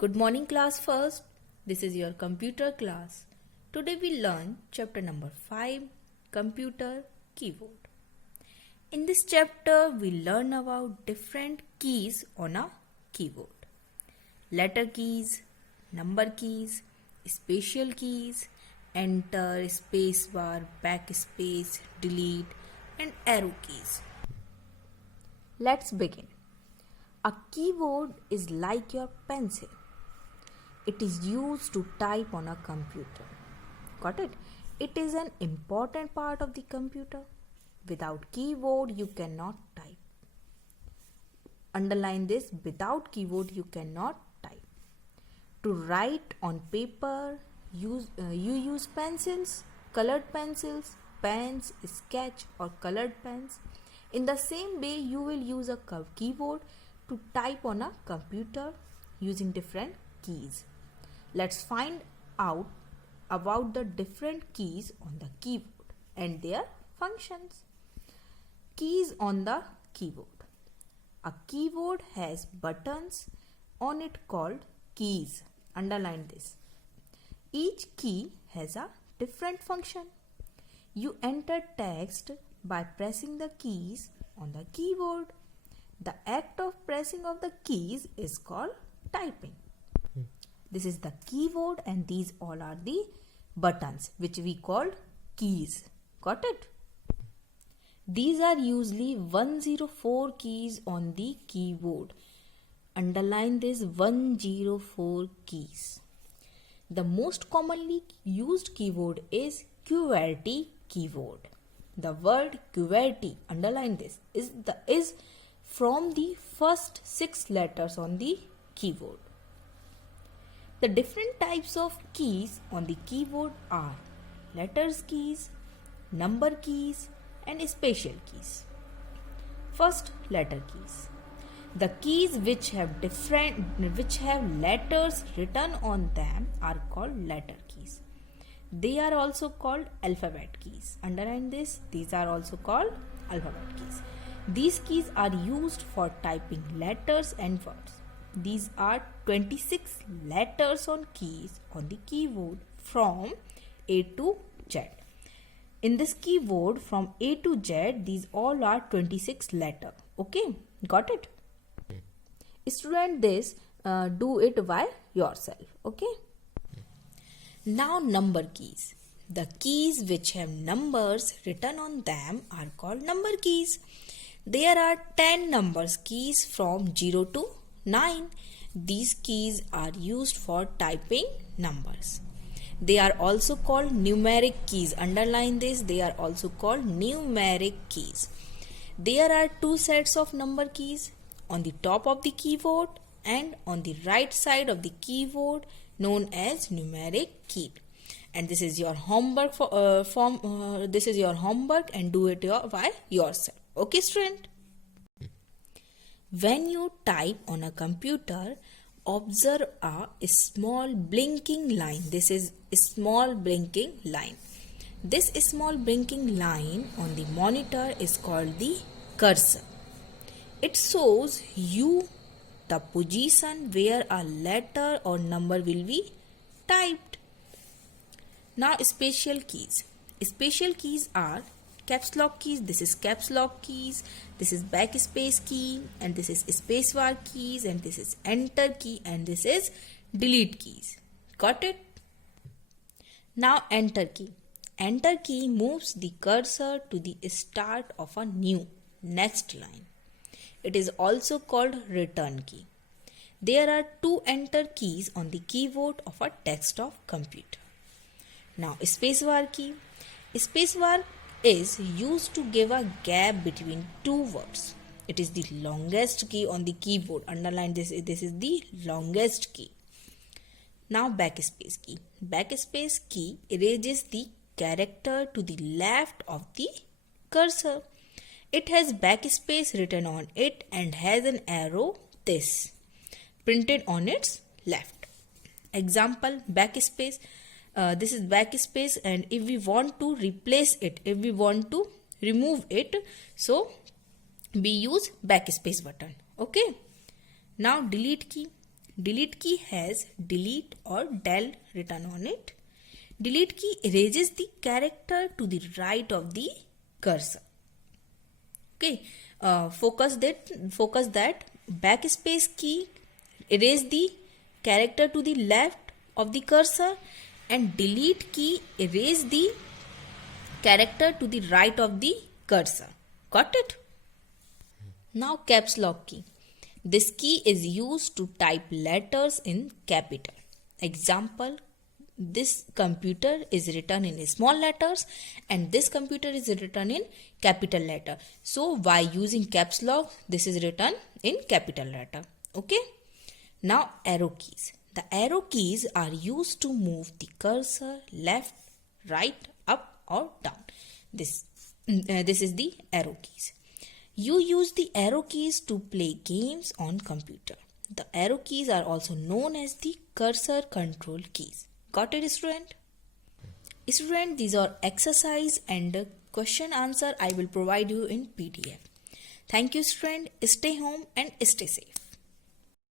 Good morning class first. This is your computer class. Today we learn chapter number 5, computer keyboard. In this chapter we learn about different keys on a keyboard. Letter keys, number keys, special keys, enter, spacebar, backspace, delete and arrow keys. Let's begin. A keyboard is like your pencil. It is used to type on a computer. Got it? It is an important part of the computer. Without keyboard, you cannot type. Underline this, without keyboard, you cannot type. To write on paper, you use pencils, colored pencils, pens, sketch or colored pens. In the same way, you will use a keyboard to type on a computer using different keys. Let's find out about the different keys on the keyboard and their functions. Keys on the keyboard. A keyboard has buttons on it called keys. Underline this. Each key has a different function. You enter text by pressing the keys on the keyboard. The act of pressing of the keys is called typing. This is the keyboard and these all are the buttons which we called keys. Got it? These are usually 104 keys on the keyboard. Underline this, 104 keys. The most commonly used keyboard is QWERTY keyboard. The word QWERTY, underline this, is from the first 6 letters on the keyboard. The different types of keys on the keyboard are letters keys, number keys and special keys. First, letter keys. The keys which have letters written on them are called letter keys. They are also called alphabet keys. Underline this, these are also called alphabet keys. These keys are used for typing letters and words. These are 26 letters on keys on the keyboard from A to Z. In this keyboard from A to Z, these all are 26 letters. Okay, got it? Student, this do it by yourself. Okay. Now number keys. The keys which have numbers written on them are called number keys. There are 10 numbers keys from 0 to 9. These keys are used for typing numbers. They are also called numeric keys. Underline this, they are also called numeric keys. There are 2 sets of number keys on the top of the keyboard and on the right side of the keyboard known as numeric key. And this is your homework this is your homework and do it by yourself. Okay, student? When you type on a computer, observe a small blinking line. This is a small blinking line. This small blinking line on the monitor is called the cursor. It shows you the position where a letter or number will be typed. Now, special keys. Special keys are caps lock keys. This is caps lock keys. This is backspace key and this is spacebar keys and this is enter key and this is delete keys. Got it? Now enter key. Enter key moves the cursor to the start of a new next line. It is also called return key. There are 2 enter keys on the keyboard of a desktop computer. Now spacebar key. Spacebar is used to give a gap between 2 words. It is the longest key on the keyboard. Underline this, this is the longest key. Now backspace key. Backspace key erases the character to the left of the cursor. It has backspace written on it and has an arrow this printed on its left. Example, backspace. This is backspace and if we want to replace it, if we want to remove it, so we use backspace button. Okay. Now delete key. Delete key has delete or del written on it. Delete key erases the character to the right of the cursor. Okay, focus that backspace key erase the character to the left of the cursor, and delete key erase the character to the right of the cursor. Got it? Now caps lock key. This key is used to type letters in capital. Example, this computer is written in small letters and this computer is written in capital letter. So by using caps lock, this is written in capital letter. Okay. Now arrow keys. The arrow keys are used to move the cursor left, right, up or down. This is the arrow keys. You use the arrow keys to play games on computer. The arrow keys are also known as the cursor control keys. Got it, student? Student, these are exercise and question answer I will provide you in PDF. Thank you, student. Stay home and stay safe.